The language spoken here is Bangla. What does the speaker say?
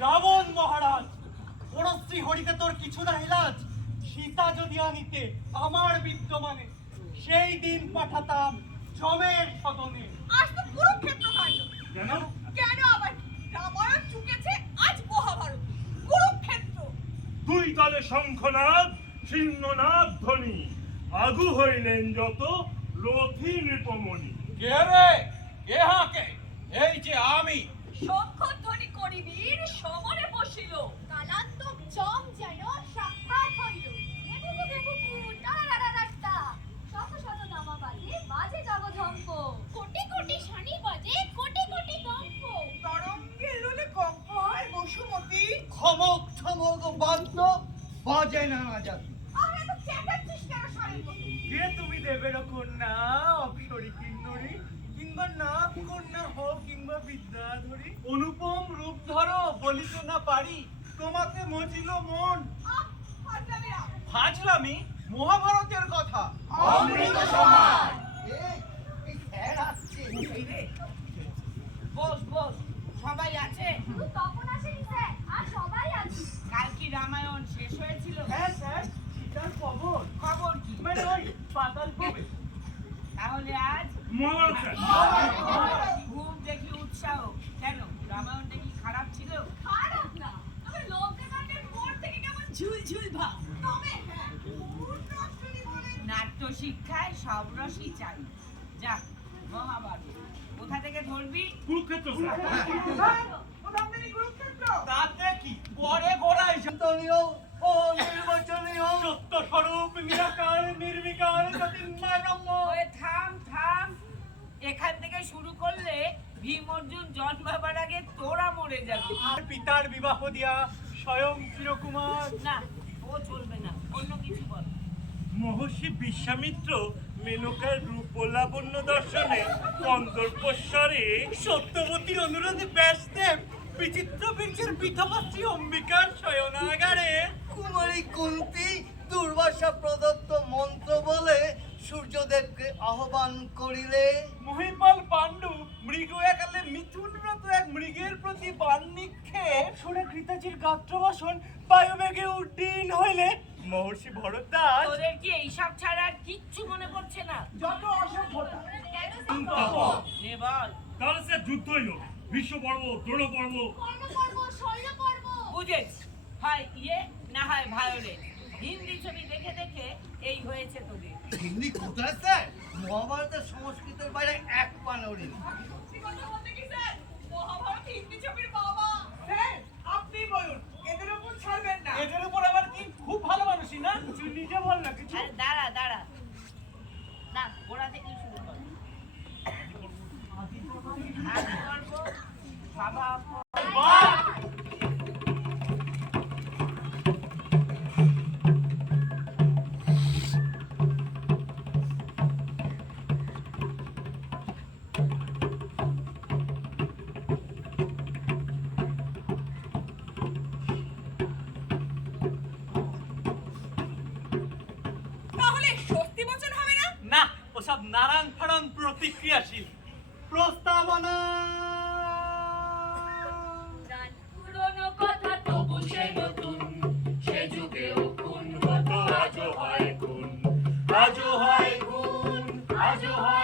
রাবণ মহারাজ পরশ্রী হরিতে তোর কিছু না হিলাজ সীতা যদি আনিতে আমার বিদ্যমানে সেই দিন পাঠাতাম জমের সদনে। আজ তো কুরুক্ষেত্র কাণ্ড। কেন? কেন আবার রামায়ণ চুকেছে আজ মহাভারত? কুরুক্ষেত্র। দুই তলে শঙ্খনাদ সিংহনাদ ধ্বনি। আগু হইলেন যত রথি নৃপমণি। কে রে? কে হাকে এই যে আমি। শঙ্খধ্বনি জম যেন সাক্ষাৎ হইল দেবুকু দেবুকু টারারারারাটা শত শত নামা বাজে বাজে জগঝম্প কোটি কোটি শানি বাজে কোটি কোটি কম্প তরঙ্গের রোলে কম্প হয় বসুমতী ক্ষমক ক্ষমক বাদ্য বাজে না জাতি আরে তো চেঁচাচ্ছিস কেন শাড়ির মতো কে তুমি দেবের কন্যা অপসরী কিন্নরী কিংবা নাম কন্যা হোক কিংবা বিদ্যাধরী অনুপম রূপ ধরো, বলিত না পারি। তোমাকে মজিল মন। ফাজলামি মহাভারতের কথা। অমৃত সমান। বস বস সবাই আছে? তখন আসেনি স্যার আর সবাই আছে। কাল কি রামায়ণ শেষ হয়েছিল? হ্যাঁ স্যার খবর। খবর কি? মানে ওই পাতাল তাহলে আজ স্যার। শিক্ষায় সব রসই চাই। যা মহাভারত। কোথা থেকে ধরবি? কুরুক্ষেত্র স্যার। প্রধানমন্ত্রী কুরুক্ষেত্র তাতে কি? পরে চিন্তনীয় ও নির্বাচনীয়। সত্য স্বরূপ নিরাকার নির্বিকার জ্যোতির্ময় ব্রহ্ম। থাম থাম। এখান থেকে শুরু করলে ভীম অর্জুন জন্মাবার আগে তোরা মরে যাবি। আর পিতার বিবাহ দিয়া স্বয়ং চিরকুমার। না ও চলবে না অন্য কিছু মহর্ষি বিশ্বামিত্র মেনকার রূপ লাবণ্য দর্শনে কন্দর্পস্বরে সত্যবতীর অনুরোধে ব্যাসদেব বিচিত্র বীর্যের পীঠপাত্রী অম্বিকার শয়নাগারে। কুমারী কুন্তি দুর্বাসা প্রদত্ত মন্ত্র বলে সূর্যদেবকে আহ্বান করিলে। মহিপাল মহর্ষি ভরদ্বাজ। তোদের কি এইসব ছাড়া কিচ্ছু মনে পড়ছে না? যত অসভ্যতা কেন নে বল তাহলে স্যার যুদ্ধ হইল বিশ্ব পর্ব দ্রোণ পর্ব কর্ণ পর্ব শৈল পর্ব বুঝেছি? হয় ইয়ে না হয় ভায়োলেট। হিন্দি ছবি দেখে দেখে এই হয়েছে তোদের। হিন্দি কোথায় স্যার মহাভারতের সংস্কৃতের বাইরে এক পা নড়েনি সত্যি কথা বলতে কি স্যার? মহাভারত হিন্দি ছবির বাবা। স্যার আপনি বলুন এদের উপর ছাড়বেন না। এদের উপর আবার কি খুব ভালো মানুষই না তুই নিজে বল না কিছু আরে দাঁড়া দাঁড়া না গোড়া থেকেই শুরু কর আদি পর্ব, স্বভাব তাহলে সত্যি বচন হবে না না ওসব নারায়ণ ফারাং প্রতিক্রিয়াশীল। প্রস্তাবনা। As you